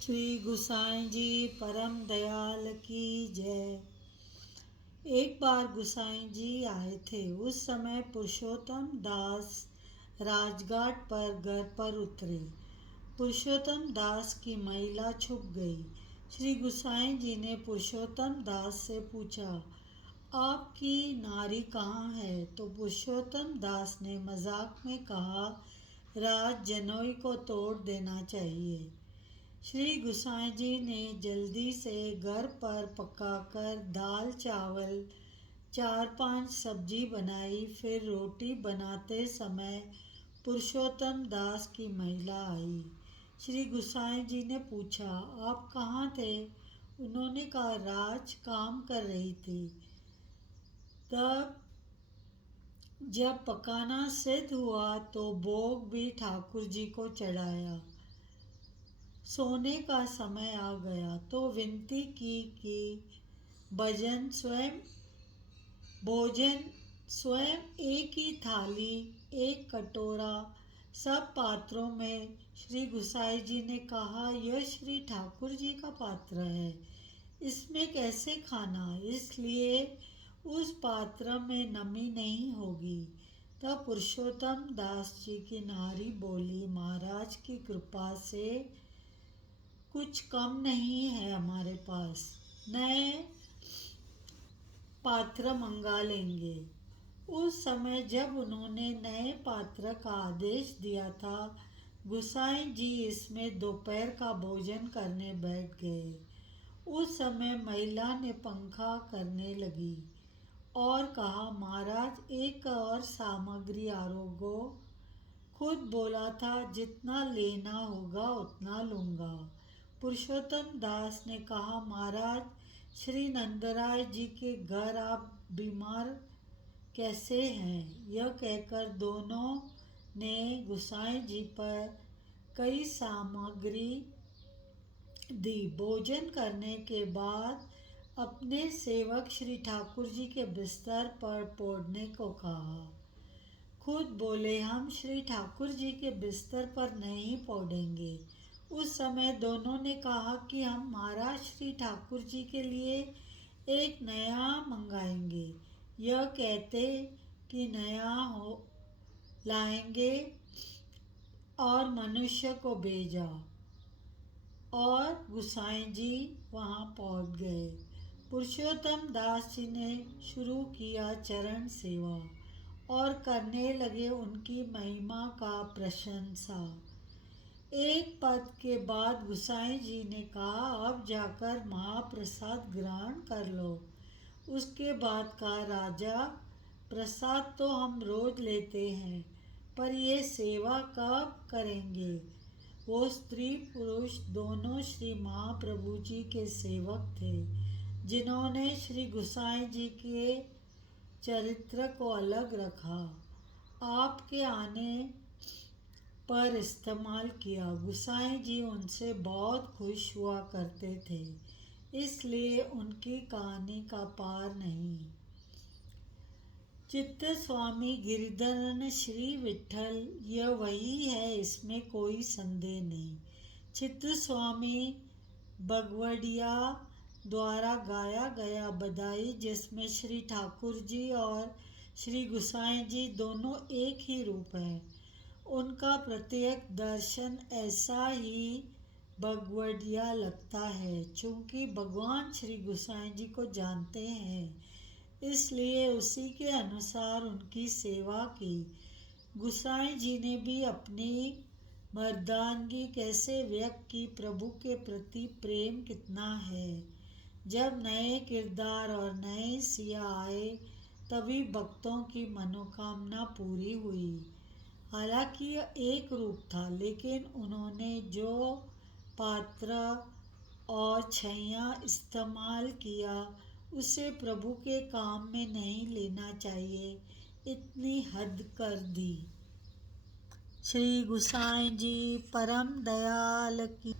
श्री गुसाई जी परम दयाल की जय। एक बार गुसाई जी आए थे। उस समय पुरुषोत्तम दास राजघाट पर घर पर उतरे। पुरुषोत्तम दास की महिला छुप गई। श्री गुसाई जी ने पुरुषोत्तम दास से पूछा, आपकी नारी कहाँ है? तो पुरुषोत्तम दास ने मजाक में कहा, राज जनोई को तोड़ देना चाहिए। श्री गुसाई जी ने जल्दी से घर पर पकाकर दाल चावल 4-5 सब्जी बनाई। फिर रोटी बनाते समय पुरुषोत्तम दास की महिला आई। श्री गुसाई जी ने पूछा, आप कहाँ थे? उन्होंने कहा, राज काम कर रही थी। तब जब पकाना सिद्ध हुआ तो भोग भी ठाकुर जी को चढ़ाया। सोने का समय आ गया तो विनती की कि भोजन स्वयं एक ही थाली, एक कटोरा, सब पात्रों में। श्री गुसाई जी ने कहा, यह श्री ठाकुर जी का पात्र है, इसमें कैसे खाना? इसलिए उस पात्र में नमी नहीं होगी। तब पुरुषोत्तम दास जी की नारी बोली, महाराज की कृपा से कुछ कम नहीं है हमारे पास, नए पात्र मंगा लेंगे। उस समय जब उन्होंने नए पात्र का आदेश दिया था, गुसाई जी इसमें दोपहर का भोजन करने बैठ गए। उस समय महिला ने पंखा करने लगी और कहा, महाराज एक और सामग्री आरोगो। खुद बोला था, जितना लेना होगा उतना लूँगा। पुरुषोत्तम दास ने कहा, महाराज श्री नंदराय जी के घर आप बीमार कैसे हैं? यह कहकर दोनों ने गुसाई जी पर कई सामग्री दी। भोजन करने के बाद अपने सेवक श्री ठाकुर जी के बिस्तर पर पौड़ने को कहा। खुद बोले, हम श्री ठाकुर जी के बिस्तर पर नहीं पौड़ेंगे। उस समय दोनों ने कहा कि हम महाराज श्री ठाकुर जी के लिए एक नया मंगाएंगे। यह कहते कि नया हो लाएंगे और मनुष्य को भेजा और गुसाई जी वहाँ पहुँच गए। पुरुषोत्तम दास जी ने शुरू किया चरण सेवा और करने लगे उनकी महिमा का प्रशंसा। एक पद के बाद गुसाई जी ने कहा, अब जाकर महाप्रसाद ग्रहण कर लो। उसके बाद कहा, राजा प्रसाद तो हम रोज लेते हैं, पर ये सेवा कब करेंगे? वो स्त्री पुरुष दोनों श्री महाप्रभु जी के सेवक थे, जिन्होंने श्री गुसाई जी के चरित्र को अलग रखा, आपके आने पर इस्तेमाल किया। गुसाई जी उनसे बहुत खुश हुआ करते थे, इसलिए उनकी कहानी का पार नहीं। चित्त स्वामी गिरिधरन श्री विठल यह वही है, इसमें कोई संदेह नहीं। चित्त स्वामी भगवड़िया द्वारा गाया गया बधाई, जिसमें श्री ठाकुर जी और श्री गुसाई जी दोनों एक ही रूप हैं, उनका प्रत्येक दर्शन ऐसा ही भगवड़िया लगता है। चूँकि भगवान श्री गुसाई जी को जानते हैं, इसलिए उसी के अनुसार उनकी सेवा की। गुसाई जी ने भी अपनी मर्दानगी कैसे व्यक्त की, प्रभु के प्रति प्रेम कितना है। जब नए किरदार और नए सिया आए, तभी भक्तों की मनोकामना पूरी हुई। हालांकि यह एक रूप था, लेकिन उन्होंने जो पात्र और छैया इस्तेमाल किया, उसे प्रभु के काम में नहीं लेना चाहिए, इतनी हद कर दी। श्री गुसाई जी परम दयाल की